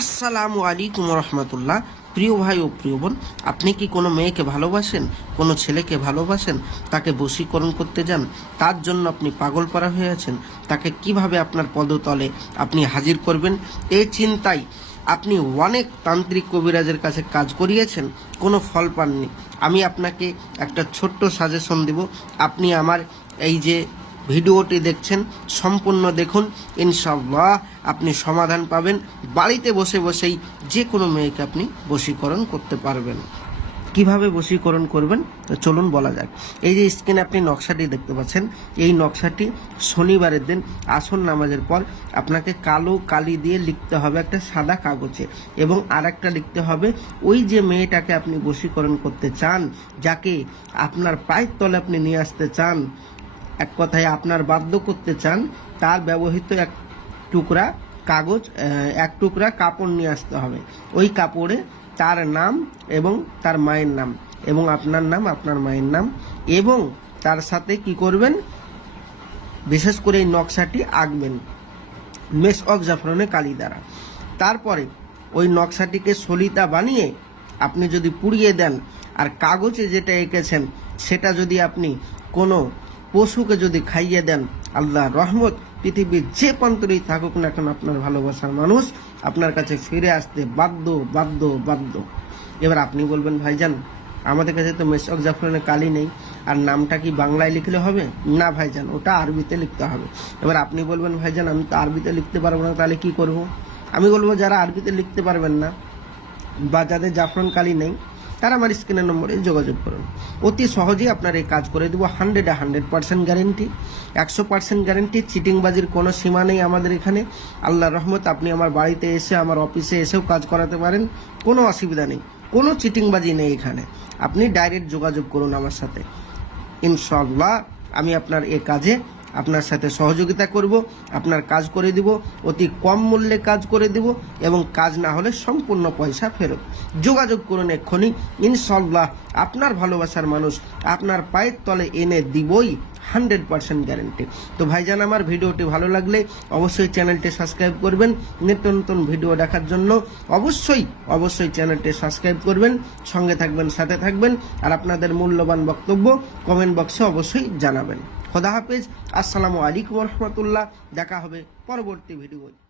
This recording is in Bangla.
আসসালামু আলাইকুম রহমতুল্লাহ। প্রিয় ভাই ও প্রিয় বোন, আপনি কি কোনো মেয়েকে ভালোবাসেন, কোনো ছেলেকে ভালোবাসেন, তাকে বশীকরণ করতে যান, তার জন্য আপনি পাগলপারা হয়ে আছেন, তাকে কিভাবে আপনার পদতলে আপনি হাজির করবেন এই চিন্তায় আপনি অনেক তান্ত্রিক কবিরাজের কাছে কাজ করিয়েছেন, কোনো ফল পাননি। আমি আপনাকে একটা ছোট্ট সাজেশন দেব। আপনি আমার এই যে ভিডিওটি দেখছেন সম্পূর্ণ দেখুন, ইনশাআল্লাহ আপনি সমাধান পাবেন। বাড়িতে বসে বসেই যে কোনো মেয়েকে আপনি বশীকরণ করতে পারবেন। কিভাবে বশীকরণ করবেন চলুন বলা যাক। এই যে স্ক্রিনে আপনি নকশাটি দেখতে পাচ্ছেন, এই নকশাটি শনিবারের দিন আসর নামাজের পর আপনাকে কালো কালি দিয়ে লিখতে হবে একটা সাদা কাগজে, এবং আর একটা লিখতে হবে ওই যে মেয়েটাকে আপনি বশীকরণ করতে চান, যাকে আপনার পায়ের তলে আপনি নিয়ে আসতে চান, এক কথায় আপনার বাধ্য করতে চান, তার ব্যবহৃত এক টুকরা কাগজ, এক টুকরা কাপড় নিয়ে আসতে হবে। ওই কাপড়ে তার নাম এবং তার মায়ের নাম এবং আপনার নাম, আপনার মায়ের নাম, এবং তার সাথে কি করবেন, বিশেষ করে এই নকশাটি আঁকবেন মেশক জাফরানে কালি দ্বারা। তারপরে ওই নকশাটিকে সলিতা বানিয়ে আপনি যদি পুড়িয়ে দেন, আর কাগজে যেটা এঁকেছেন সেটা যদি আপনি কোনো পশুকে যদি খাইয়ে দেন, আল্লাহর রহমত পৃথিবীর যে প্রান্তরেই থাকুক না কেন আপনার ভালোবাসার মানুষ আপনার কাছে ফিরে আসতে বাধ্য বাধ্য বাধ্য। এবার আপনি বলবেন, ভাইজান আমাদের কাছে তো মেশক জাফরানের কালি নেই, আর নামটা কি বাংলায় লিখলে হবে? না ভাইজান, ওটা আরবিতে লিখতে হবে। এবার আপনি বলবেন, ভাইজান আমি তো আরবিতে লিখতে পারবো না, তাহলে কি করব? আমি বলবো, যারা আরবিতে লিখতে পারবেন না বা যাদের জাফরান কালি নেই, তারা আমার স্ক্রিনের নম্বরে যোগাযোগ করুন। অতি সহজেই আপনার এই কাজ করে দেবো। 100% গ্যারেন্টি, 100% গ্যারেন্টি। চিটিংবাজির কোনো সীমা নেই আমাদের এখানে। আল্লাহর রহমত আপনি আমার বাড়িতে এসে, আমার অফিসে এসেও কাজ করাতে পারেন, কোনো অসুবিধা নেই, কোনো চিটিংবাজি নেই এখানে। আপনি ডাইরেক্ট যোগাযোগ করুন আমার সাথে, ইনশাআল্লাহ আমি আপনার এ কাজে আপনার সাথে সহযোগিতা করব, আপনার কাজ করে দিব, অতি কম মূল্যে কাজ করে দিব, এবং কাজ না হলে সম্পূর্ণ পয়সা ফেরত। যোগাযোগ করুন এক্ষুনি, ইনশাআল্লাহ আপনার ভালোবাসার মানুষ আপনার পায়ের তলে এনে দিবই, 100% গ্যারেন্টি। তো ভাইজান আমার ভিডিওটি ভালো লাগলে অবশ্যই চ্যানেলটি সাবস্ক্রাইব করবেন। নিত্য নতুন ভিডিও দেখার জন্য অবশ্যই চ্যানেলটি সাবস্ক্রাইব করবেন, সঙ্গে থাকবেন, সাথে থাকবেন, আর আপনাদের মূল্যবান বক্তব্য কমেন্ট বক্সে অবশ্যই জানাবেন। খোদা হাফেজ, আসসালামু আলাইকুম রহমতুল্লাহ। দেখা হবে পরবর্তী ভিডিও।